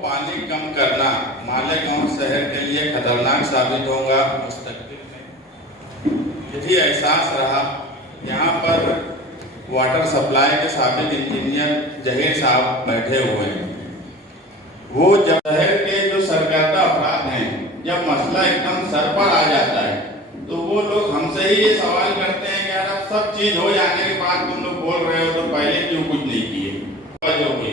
पानी कम करना मालेगांव शहर के लिए खतरनाक साबित होगा मुस्तकबिल में। यही एहसास रहा। यहाँ पर वाटर सप्लाई के साबिक इंजीनियर जहीर साहब बैठे हुए हैं। वो जब शहर के जो सरकर्ता अफराद हैं, जब मसला एकदम सर पर आ जाता है तो वो लोग हमसे ही ये सवाल करते हैं कि यार अब सब चीज हो जाने के बाद तुम लोग बोल रहे हो तो पहले क्यों कुछ नहीं किए। जो हुई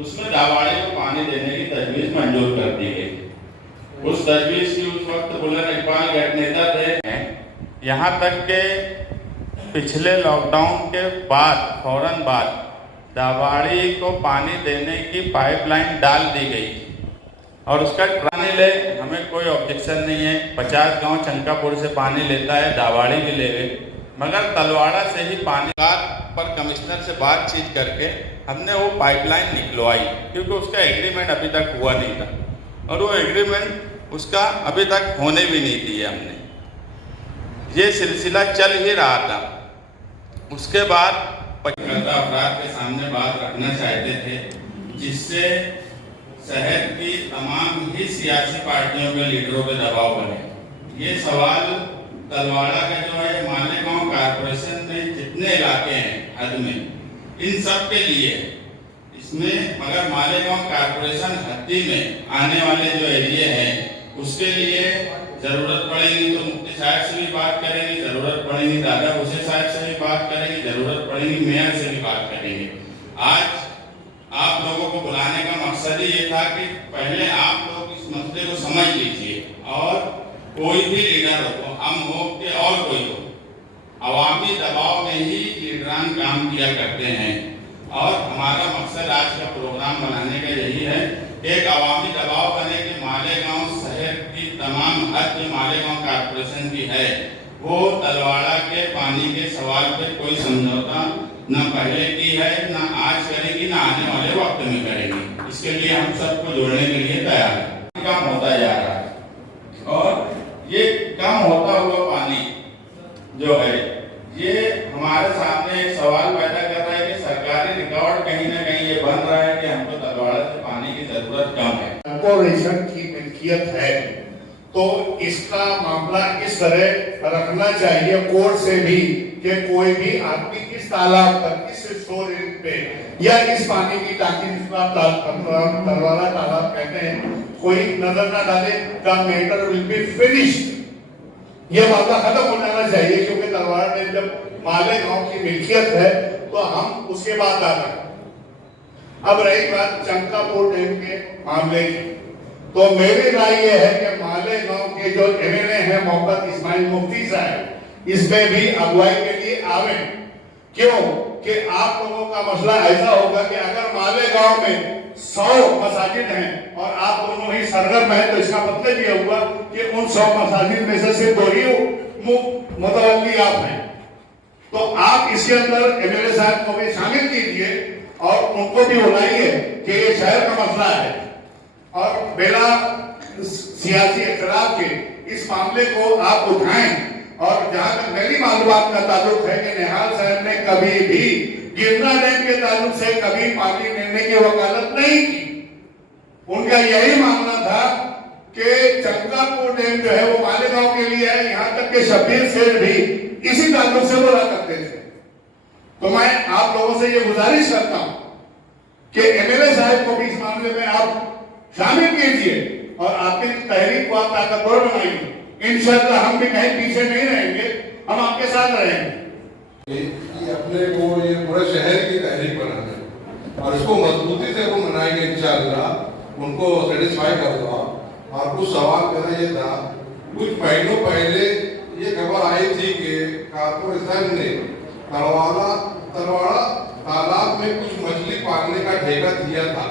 उसमें दावाड़े को पानी देने की तजवीज मंजूर कर दी गई। उस तजवीज की उस वक्त बुलंद इकबाल गैर नेता थे। यहाँ तक के पिछले लॉकडाउन के बाद फौरन बाद दावाड़ी को पानी देने की पाइपलाइन डाल दी गई और उसका पानी ले, हमें कोई ऑब्जेक्शन नहीं है। 50 गांव चंकापुर से पानी लेता है, दावाड़ी भी ले गए, मगर तलवाड़ा से ही पानी पर कमिश्नर से बातचीत करके हमने वो पाइपलाइन निकलवाई, क्योंकि उसका एग्रीमेंट अभी तक हुआ नहीं था और वो एग्रीमेंट उसका अभी तक होने भी नहीं दिया हमने। ये सिलसिला चल ही रहा था। उसके बाद अफराद के सामने बात रखना चाहते थे जिससे शहर की तमाम ही सियासी पार्टियों के लीडरों पे दबाव बने। ये सवाल तलवाड़ा का जो है मालेगांव कारपोरेशन में जितने इलाके हैं हद में, इन सब के लिए इसमें, मगर मालेगांव कारपोरेशन हद्दी में आने वाले जो एरिया हैं उसके लिए जरूरत पड़ेगी तो मुफ्ती साहब से भी बात करेंगे, जरूरत पड़ेगी दादा हुसैन साहब से भी बात करेंगे, जरूरत पड़ेगी मेयर से भी बात करेंगे। आज आप लोगों को बुलाने का मकसद ही ये था कि पहले आप लोग इस मसले को समझ लीजिए और कोई भी लीडर हो, हम हो कि और कोई हो, अवामी दबाव में ही लीडरान काम किया करते हैं। और हमारा मकसद आज का प्रोग्राम बनाने का यही है कि एक अवामी दबाव बने कि मालेगांव शहर की तमाम हद में मालेगांव कारपोरेशन की है, वो तलवाड़ा के पानी के सवाल पे कोई समझौता न पहले की है, न आज करेगी, न आने वाले वक्त में करेगी। इसके लिए हम सबको जोड़ने के लिए तैयार है। कम होता जा रहा है और ये कम होता हुआ पानी जो है ये हमारे सामने एक सवाल पैदा कर रहा है कि सरकारी रिकॉर्ड कहीं ना कहीं ये बन रहा है कि हमको तलवाड़ा से पानी की जरूरत कम है। कॉर्पोरेशन की मिल्कियत है तो इसका मामला इस तरह रखना चाहिए कोर्ट से भी कि कोई भी आदमी इस तालाब पर, इस स्टोरेज पे या इस पानी की टांकी जिसको तलवाड़ा तालाब कहते हैं, कोई नजर ना डाले। The matter will be finished. ये मामला खत्म हो जाना चाहिए क्योंकि तलवाड़ा में जब मालेगांव की मिल्कियत है तो हम उसके बाद आ रहे हैं। अब रही बात चंकापुर डैम के मामले की, तो मेरी राय यह है कि मालेगांव के जो एमएलए हैं मोहम्मद इस्माइल मुफ्ती साहब, इसमें भी अगुवाई के लिए आवे। क्यों कि आप लोगों का मसला ऐसा होगा कि अगर मालेगांव में 100 मसाजिद हैं और आप दोनों ही सरगर्म हैं तो इसका मतलब ये हुआ कि उन 100 मसाजिद में से सिर्फ 2 ही मुतवल्ली आप हैं। तो आप इसके अंदर एमएलए साहब को भी शामिल कीजिए और उनको भी बुलाइए कि ये शहर का मसला है और बिना सियासी इख्तिलाफ के इस मामले को आप उठाएं। और जहां तक मेरी मालूमात का ताल्लुक है कि निहाल साहब ने कभी भी गिरना डैम के ताल्लुक से कभी पानी लेने की वकालत नहीं की। उनका यही मानना था कि चंकापुर डैम जो है वो मालेगांव के लिए है। यहाँ तक के शब्बीर सेठ भी इसी ताल्लुक से बोला करते थे। तो मैं आप लोगों से ये गुजारिश करता हूं कि एमएलए साहब को भी इस मामले में आप शामिल कीजिए और आपकी तहरीक को आप ताकतवर बनाइए। इंशाअल्लाह हम भी कहीं पीछे नहीं रहेंगे, हम आपके साथ रहेंगे। अपने को ये पूरा शहर की तहरीक बनाना और इसको मजबूती से वो मनाएंगे इंशाअल्लाह। उनको सेटिस्फाई कर दो। और कुछ सवाल मेरा ये था, कुछ महीनों पहले ये खबर आई थी कि कारपोरेशन ने तलवाड़ा तालाब में कुछ मछली पालने का ठेका दिया था।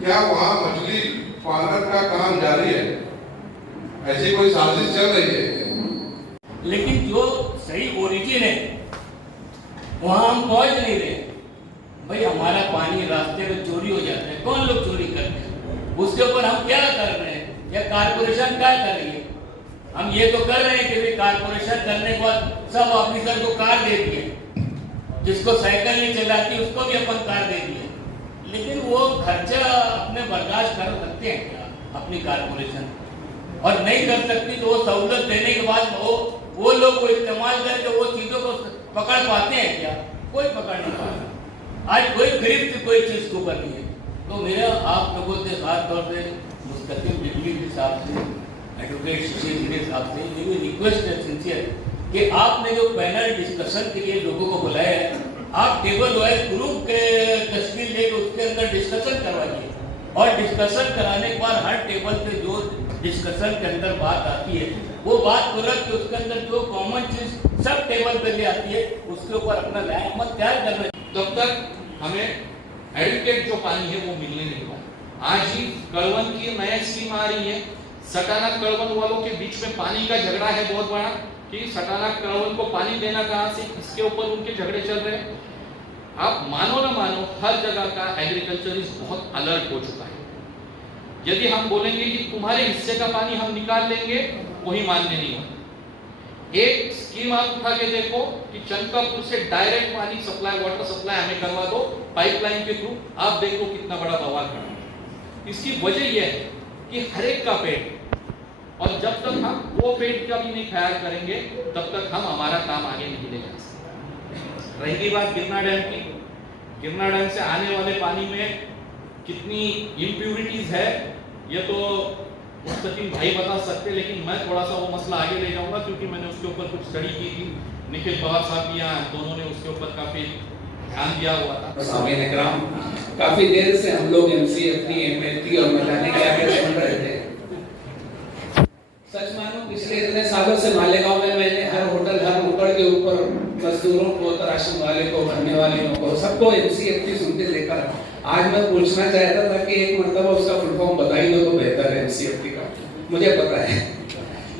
क्या वहाँ मछली पालन का काम जारी है? ऐसी कोई साजिश चल रही है? लेकिन जो सही ओरिजिन है वहां हम पहुंच नहीं रहे। भाई हमारा पानी रास्ते में चोरी हो जाता है, कौन लोग चोरी करते हैं, उसके ऊपर हम क्या कर रहे हैं या कारपोरेशन क्या कर रही है? हम ये तो कर रहे हैं कि कारपोरेशन करने के बाद सब ऑफिसर को कार दे दिए, जिसको साइकिल नहीं चलाती उसको भी अपन कार दे दिए, लेकिन वो खर्चा अपने बर्दाश्त कर सकते हैं क्या अपनी कारपोरेशन? और नहीं कर सकती तो वो सहूलत देने के बाद वो लोग को इस्तेमाल करके वो चीजों को पकड़ पाते हैं क्या? कोई पकड़ नहीं पाता। आज कोई गिरफ्त कोई चीज को ऊपर नहीं है। तो मेरा आप लोगों से खास तौर से मुस्तकिल डिप्टी के साहब से, एडवोकेट शिशिर साहब से ये रिक्वेस्ट है सिंसियर कि आपने जो पैनल डिस्कशन के लिए लोगों को बुलाया है, आप टेबल वाइज ग्रुप के तस्वीर लेकर उसके अंदर डिस्कशन करवाइए और डिस्कशन कराने के बाद हर टेबल पे जो डिस्कशन के अंदर बात आती है वो बात को रख के उसके अंदर जो कॉमन चीज सब टेबल पे ले आती है उसके ऊपर अपना राय मत तैयार करना। तब तक हमें एडिक्टेड जो पानी है वो मिलने नहीं वाला। आज ही कड़वन की नया स्कीम आ रही है, सटाना कड़वन वालों के बीच में पानी का झगड़ा है बहुत बड़ा कि सटाना कड़वन को पानी देना कहां से, इसके ऊपर उनके झगड़े चल रहे हैं। आप मानो ना मानो हर जगह का एग्रीकल्चरिस्ट बहुत अलर्ट हो चुका है। यदि हम बोलेंगे कि तुम्हारे हिस्से का पानी हम निकाल लेंगे, वही मानने नहीं होगा। एक स्कीम आप उठा के देखो कि चंद्रपुर से डायरेक्ट पानी सप्लाई, वाटर सप्लाई हमें करवा दो पाइपलाइन के थ्रू, आप देखो कितना बड़ा बवाल खड़ा है। इसकी वजह यह है कि हर एक का पेट, और जब तक हम वो पेट का भी नहीं ख्याल करेंगे तब तक हम हमारा काम आगे नहीं ले जा सकते। रही बात गिरना डैम की, गिरना डैम से आने वाले पानी में कितनी इम्प्यूरिटीज है ये तो मुस्तकिल भाई बता सकते, लेकिन मैं थोड़ा सा वो मसला आगे ले जाऊंगा क्योंकि मैंने उसके ऊपर कुछ स्टडी की थी। निखिल पवार साहब यहाँ दोनों ने उसके ऊपर काफी ध्यान दिया हुआ था। सामीन इकराम, काफी देर से हम लोग एमसीएफटी, एमएलटी और न जाने क्या क्या सुन रहे थे। सच मानो पिछले इतने सालों से मालेगांव में मैंने हर होटल, हर नुक्कड़ के ऊपर मजदूरों को, राशन वाले को, भरने वालों को, सबको एमसीएफटी सुनते देखा। आज मैं पूछना चाहता था कि एक मरतबा उसका फुल फॉर्म बता ही दो तो बेहतर है एमसीएफटी का, मुझे पता है।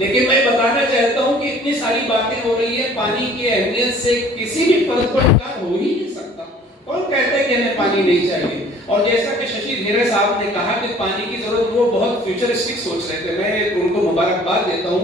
लेकिन मैं बताना चाहता हूं कि इतनी सारी बातें हो रही है, पानी की अहमियत से किसी भी पद पर इनकार हो ही नहीं सकता। कौन कहता है कि हमें पानी नहीं चाहिए? और जैसा कि शशि धीरे साहब ने कहा कि पानी की जरूरत, वो बहुत फ्यूचरिस्टिक सोच रहे थे। मैं उनको मुबारकबाद देता हूं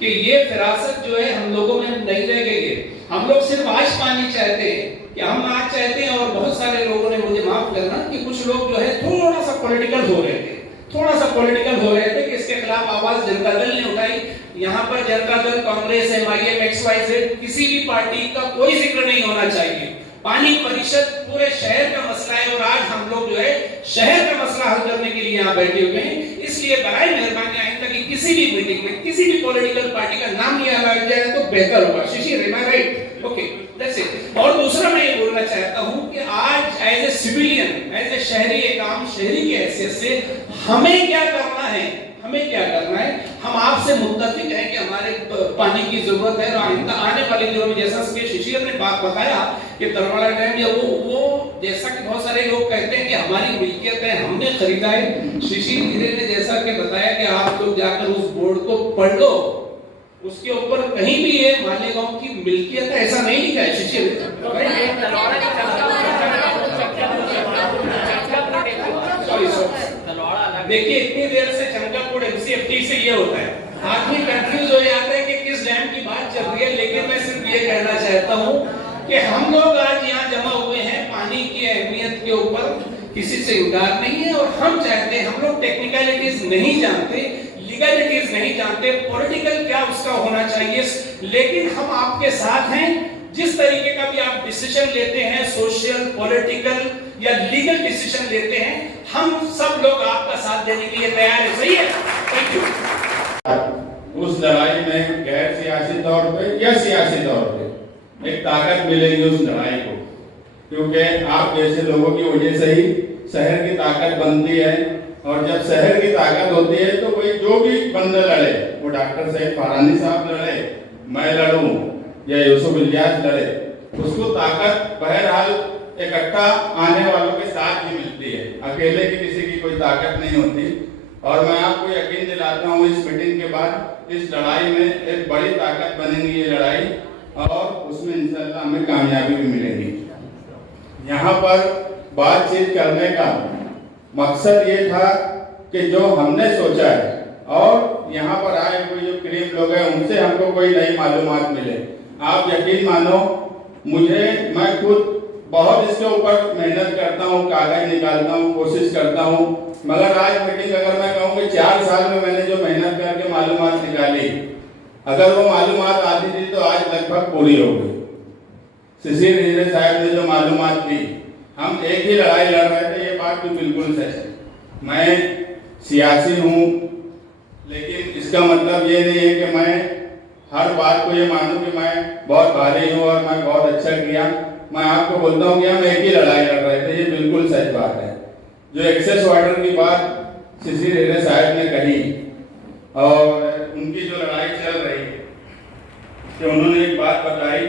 कि ये फिरासत जो है हम लोगों में नहीं रह गई है। हम लोग सिर्फ आज पानी चाहते हैं कि हम आज चाहते हैं, और बहुत सारे लोगों ने, मुझे माफ करना कि कुछ लोग जो है थोड़ा सा पॉलिटिकल हो रहे थे, थोड़ा सा पॉलिटिकल हो रहे थे कि इसके खिलाफ आवाज जनता दल ने उठाई। यहाँ पर जनता दल, कांग्रेस, एमआईएम, एक्सवाईजेड, किसी भी पार्टी का कोई जिक्र नहीं होना चाहिए। पानी परिषद पूरे शहर का मसला है और आज हम लोग जो है शहर का मसला हल करने के लिए यहाँ बैठे हुए हैं। इसलिए बराए मेहरबानी आइंदा कि किसी भी मीटिंग में किसी भी पॉलिटिकल पार्टी का नाम लिया जाए तो बेहतर होगा। Shishir, am I right? Okay, that's it. और दूसरा मैं ये बोलना चाहता हूँ कि आज as a civilian, as a शहरी, एक आम शहरी की हैसियत से हमें क्या करना है, हमें क्या करना है? हम आपसे मुत्तफिक हैं कि हमारे पानी की जरूरत है। और आने वाले दिनों में, जैसा कि शिशिर ने बात बताया कि तरवाड़ा डैम या वो जैसा कि बहुत सारे लोग कहते हैं कि हमारी मिल्कियत है, हमने खरीदा है। शिशिर धीरे ने जैसा कि बताया कि आप लोग जाकर उस बोर्ड को पढ़ लो, उसके ऊपर कहीं भी ये मालेगांव की मिल्कियत है ऐसा नहीं लिखा है। शिशिर, देखिए इतनी देर से चंकापुर एमसीएफटी से ये होता है, आदमी कंफ्यूज हो जाता है कि किस डैम की बात चल रही है। लेकिन मैं सिर्फ ये कहना चाहता हूँ कि हम लोग आज यहाँ जमा हुए हैं पानी की अहमियत के ऊपर, किसी से इनकार नहीं है। और हम चाहते हैं, हम लोग टेक्निकलिटीज नहीं जानते, लीगलिटीज नहीं जानते, पॉलिटिकल क्या उसका होना चाहिए, लेकिन हम आपके साथ हैं। जिस तरीके का भी आप डिसीजन लेते हैं, सोशल, पॉलिटिकल या लीगल डिसीजन लेते हैं, हम सब लोग आपका साथ देने के लिए तैयार है। सही है? Thank you. उस लड़ाई में गैर सियासी तौर पे या सियासी तौर पे एक ताकत मिलेगी उस लड़ाई को, क्योंकि आप जैसे लोगों की वजह से ही शहर की ताकत बनती है। और जब शहर की ताकत होती है तो कोई जो भी बंदा लड़े, वो डॉक्टर साहब फारानी साहब लड़े, मैं लड़ूं या यूसुफ इलियास लड़े, उसको ताकत बहरहाल इकट्ठा आने वालों के साथ ही मिलती है। अकेले की किसी की कोई ताकत नहीं होती। और मैं आपको यकीन दिलाता हूँ इस मीटिंग के बाद इस लड़ाई में एक बड़ी ताकत बनेगी ये लड़ाई, और उसमें इंशाअल्लाह हमें कामयाबी भी मिलेगी। यहाँ पर बातचीत करने का मकसद ये था कि जो हमने सोचा है और यहाँ पर आए हुए जो करीब लोग हैं उनसे हमको कोई नई मालूमात मिले। आप यकीन मानो, मैं खुद बहुत इसके ऊपर मेहनत करता हूँ, कागज निकालता हूँ, कोशिश करता हूँ, मगर आज मीटिंग अगर मैं कहूँ कि 4 साल में मैंने जो मेहनत करके मालूमात निकाली, अगर वो मालूमात आती थी तो आज लगभग पूरी हो गई। शिशिर हिजरे साहब ने जो मालूमात दी, हम एक ही लड़ाई लड़ रहे थे, ये बात भी बिल्कुल सच है। मैं सियासी हूँ, लेकिन इसका मतलब ये नहीं है कि मैं हर बात को ये मानूं कि मैं बहुत भारी हूँ और मैं बहुत अच्छा किया। मैं आपको बोलता हूँ कि हम एक ही लड़ाई लड़ रहे थे, ये बिल्कुल सच बात है। जो एक्सेस वाटर की बात शिशिर हिजरे साहब ने कही और उनकी जो लड़ाई चल रही है, कि उन्होंने एक बात बताई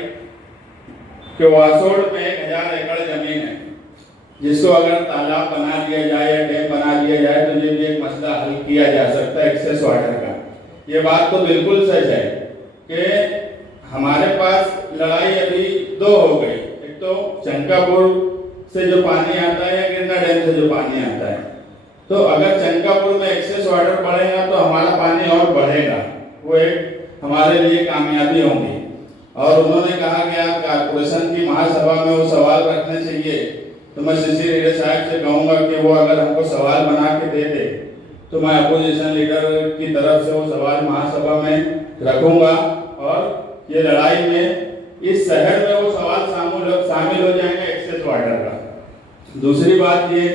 कि वासोड़ में 1000 एकड़ जमीन है, जिसको अगर तालाब बना दिया जाए या डैम बना दिया जाए तो ये भी एक मसला हल किया जा सकता है एक्सेस वाटर का। ये बात तो बिल्कुल सच है कि हमारे पास लड़ाई अभी 2 हो गई। एक तो चंकापुर से जो पानी आता है या गिरना डैम से जो पानी आता है, तो अगर चंकापुर में एक्सेस वाटर बढ़ेगा तो हमारा पानी और बढ़ेगा, वो एक हमारे लिए कामयाबी होगी। और उन्होंने कहा कि आप कारपोरेशन की महासभा में वो सवाल रखने चाहिए, तो मैं शिशिर हिजरे साहब से कहूँगा कि वो अगर हमको सवाल बना के दे दे तो मैं अपोजिशन लीडर की तरफ से वो सवाल महासभा में रखूंगा और ये लड़ाई में इस शहर में वो सवाल शामिल हो जाएंगे एक्सेस वाटर का। दूसरी बात ये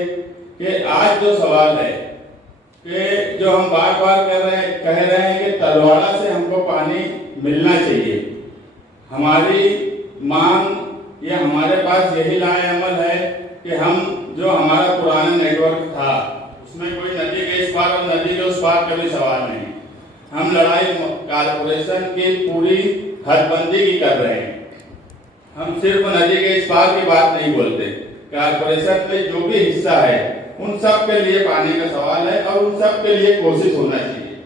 कि आज जो सवाल है कि जो हम बार बार कह रहे हैं कि तलवाड़ा से हमको पानी मिलना चाहिए, हमारी मांग या हमारे पास यही लाए अमल है कि हम जो हमारा पुराना नेटवर्क था उसमें कोई नदी के इस पार और नदी के उस पार का भी सवाल नहीं। हम लड़ाई कारपोरेशन की पूरी हदबंदी की कर रहे हैं। हम सिर्फ नदी के इस पार की बात नहीं बोलते, कारपोरेशन में जो भी हिस्सा है उन सब के लिए पानी का सवाल है और उन सब के लिए कोशिश होना चाहिए।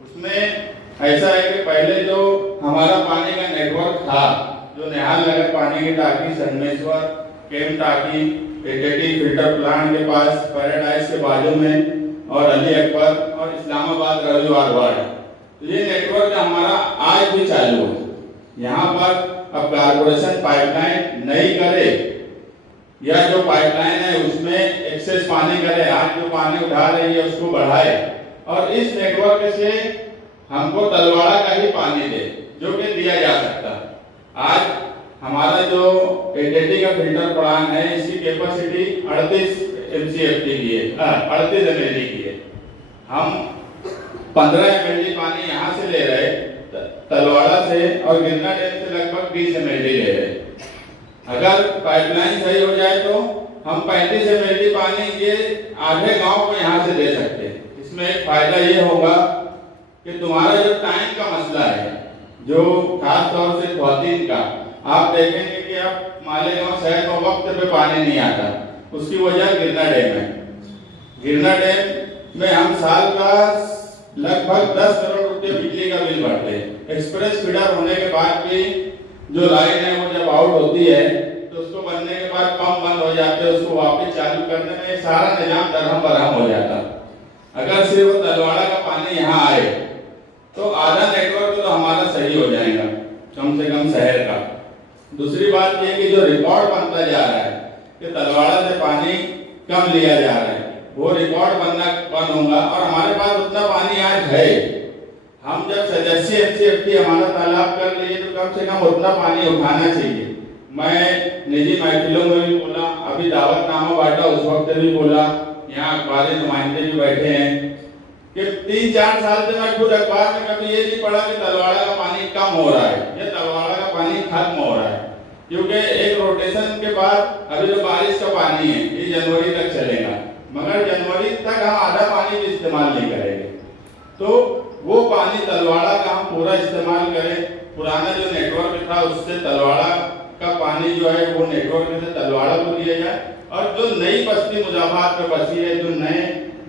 उसमें ऐसा है कि पहले जो हमारा पानी का नेटवर्क था, जो निहाल नगर पानी की टाकी, संगमेश्वर, केम टाकी, एटीटी फिल्टर प्लांट के पास, पैराडाइज के बाजू में और अली अकबर और इस्लामाबाद रविवार वार्ड, तो ये नेटवर्क हमारा आज भी चालू है। यहाँ पर अब कारपोरेशन पाइपलाइन नहीं करे या जो पाइपलाइन है उसमें एक्सेस पानी करे, आज जो पानी उठा रही है उसको बढ़ाए और इस नेटवर्क से हमको तलवाड़ा का ही पानी दे, जो कि दिया जा सकता। आज हमारा जो एटीटी का फिल्टर प्लांट है, इसकी कैपेसिटी 38 MCFT की है, 38 ml की है। हम 15 ml पानी यहाँ से ले रहे तलवाड़ा से और गिरना डैम से लगभग 20 ml ले रहे। अगर पाइपलाइन सही हो जाए तो हम 35 ml पानी ये आधे गांव को यहाँ से दे सकते हैं। इसमें एक फायदा ये होगा कि तुम्हारा जो टाइम का मसला है, जो खास तौर से खवातीन का, आप देखेंगे कि अब मालेगांव शहर में वक्त पे पानी नहीं आता, उसकी वजह गिरना डैम है। गिरना डैम में हम साल का लगभग 10 करोड़ रुपए बिजली का बिल भरते हैं। एक्सप्रेस फीडर होने के बाद भी जो लाइन है वो जब आउट होती है तो उसको बनने के बाद पंप बंद हो जाते हैं, उसको वापस चालू करने में सारा निजाम दरहम बरहम हो जाता। अगर सिर्फ तलवाड़ा का पानी यहाँ आए तो आधा नेटवर्क तो हमारा सही हो जाएगा, कम से कम शहर का। दूसरी बात ये कि जो रिकॉर्ड बनता जा रहा है कि तलवाड़ा से पानी कम लिया जा रहा है, वो रिकॉर्ड बंद होगा और हमारे पास उतना पानी आज है। हम जब सदस्य MCFT हमारा तालाब कर लिए तो कम से कम उतना पानी उठाना चाहिए। मैं निजी महफिलों में भी बोला, अभी दावतनामा बांटा उस वक्त भी बोला, यहाँ अखबारी नुमाइंदे भी बैठे हैं कि 3-4 साल से मैं खुद अखबार में कभी ये नहीं पढ़ा कि तलवाड़ा का पानी कम हो रहा है या तलवाड़ा का पानी खत्म हो रहा है, क्योंकि एक रोटेशन के बाद अभी जो बारिश का पानी है ये जनवरी तक चलेगा, मगर जनवरी तक हम आधा पानी भी इस्तेमाल नहीं करेंगे। तो वो पानी तलवाड़ा का हम पूरा इस्तेमाल करें। पुराना जो नेटवर्क था उससे तलवाड़ा का पानी जो है वो नेटवर्क से तलवाड़ा को दिया जाए और जो नई बस्ती मुजाफात में बसी है, जो नए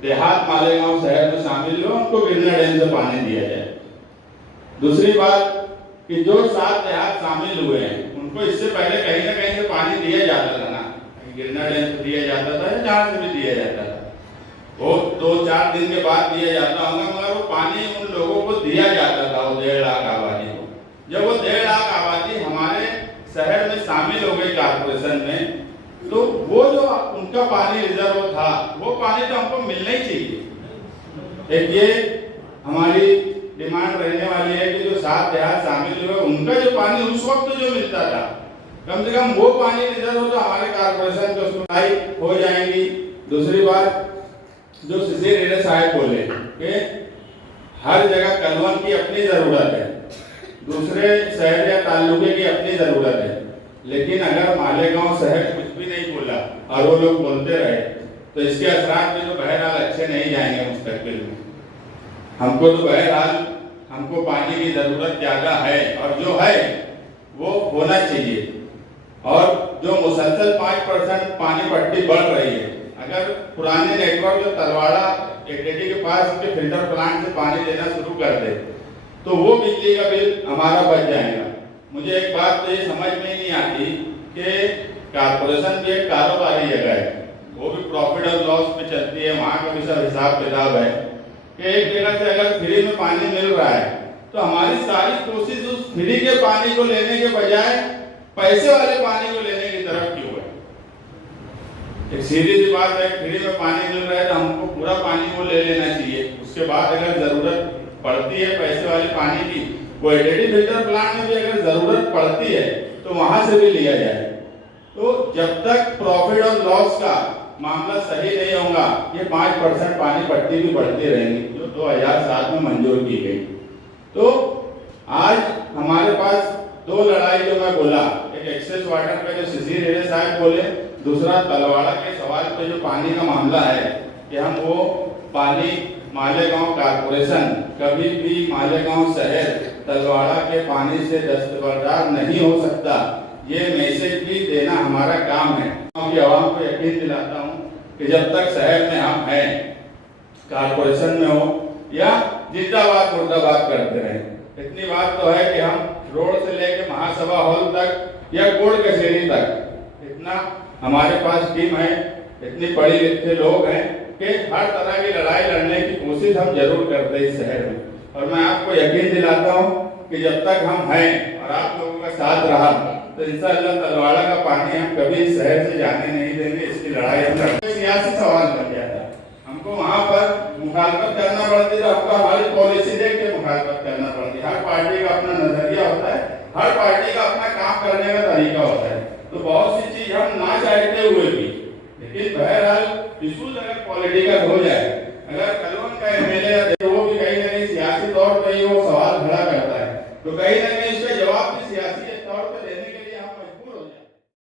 देहात मालेगांव शहर में शामिल हो, उनको गिरना डैम से पानी दिया जाए। दूसरी बात कि जो 7 देहात शामिल हुए हैं उनको इससे पहले कहीं ना कहीं से पानी दिया जाता था ना, गिरना डैम से दिया जाता था या जहाँ से भी दिया जाता था, वो 2-4 दिन के बाद दिया जाता होगा, मगर वो पानी उन लोगों को दिया जाता था, वो 1.5 लाख आबादी को। जब वो 1.5 लाख आबादी हमारे शहर में शामिल हो गई कारपोरेशन में, तो वो जो उनका पानी रिजर्व था वो पानी तो हमको मिलना ही चाहिए। एक ये हमारी डिमांड रहने वाली है कि जो 7 देहात शामिल हुए उनका जो पानी उस वक्त जो मिलता था कम से कम वो पानी रिजर्व हो तो हमारे कारपोरेशन को सप्लाई हो जाएंगी। दूसरी बात जो सीसी रेडर साहब बोले कि हर जगह कलवन की अपनी जरूरत है, दूसरे शहर या तालुके की अपनी जरूरत है, लेकिन अगर मालेगांव शहर कुछ भी नहीं बोला और वो लोग बोलते रहे तो इसके असरात में जो बहरहाल अच्छे नहीं जाएंगे मुस्तकबिल में। हमको तो बहरहाल हमको पानी की जरूरत ज्यादा है और जो है वो होना चाहिए। और जो मुसलसल 5% पानी पट्टी बढ़ रही है, अगर पुराने नेटवर्क जो तलवाड़ा एटीडी के पास के फिल्टर प्लांट से पानी देना शुरू कर दे तो वो बिजली का बिल हमारा बच जाएगा। मुझे एक बात तो ये समझ में नहीं आती कि कारपोरेशन भी एक कारोबारी जगह है, वो भी प्रॉफिट और लॉस पे चलती है, वहाँ का भी सब हिसाब किताब है कि एक जगह से अगर फ्री में पानी मिल रहा है तो हमारी सारी कोशिश उस फ्री के पानी को लेने के बजाय पैसे वाले पानी को लेने की तरफ क्यों है। एक सीधी सी बात है, फ्री में पानी मिल रहा है तो हमको पूरा पानी को ले लेना चाहिए। उसके बाद अगर जरूरत पड़ती है पैसे वाले पानी की, वो एटीडी फिल्टर प्लांट में भी अगर जरूरत पड़ती है तो वहां से भी लिया जाए। तो जब तक प्रॉफिट और लॉस का मामला सही नहीं होगा ये 5% पानी पट्टी भी बढ़ती रहेंगी जो 2007 में मंजूर की गई। तो आज हमारे पास 2 लड़ाई जो मैं बोला, एक एक्सेस वाटर पे जो सीसी रेडे साहब बोले, दूसरा तलवाड़ा के सवाल पे जो पानी का मामला है कि हम वो पानी मालेगांव कारपोरेशन कभी भी मालेगांव शहर तलवाड़ा के पानी से दस्तबरदार नहीं हो सकता, ये मैसेज भी देना हमारा काम है। मैं आवाम को यकीन दिलाता हूँ कि जब तक शहर में हम हैं, कारपोरेशन में हो या जिंदाबाद मुर्दाबाद करते रहें, इतनी बात तो है कि हम रोड से लेके महासभा हॉल तक या कोर्ट कचहरी तक इतना हमारे पास टीम है, इतनी पढ़े लिखे लोग हैं कि हर तरह की लड़ाई लड़ने की कोशिश हम जरूर करते हैं इस शहर में। और मैं आपको यकीन दिलाता हूँ कि जब तक हम हैं और आप लोगों का साथ रहा तो इंशाअल्लाह तलवाड़ा का पानी हम कभी इस शहर से जाने नहीं देंगे। इसकी लड़ाई हम सियासी सवाल बन गया था, हमको वहाँ पर मुखालफत करना पड़ती है, हमको हमारी पॉलिसी देख के मुखालफत करना पड़ती है। हर पार्टी का अपना नजरिया होता है, हर पार्टी का अपना काम करने का तरीका होता है। तो बहुत सी चीज हम ना चाहते हुए भी, लेकिन बहरहाल इशूज अगर पॉलिटिकल हो जाए, अगर कलवन का एमएलए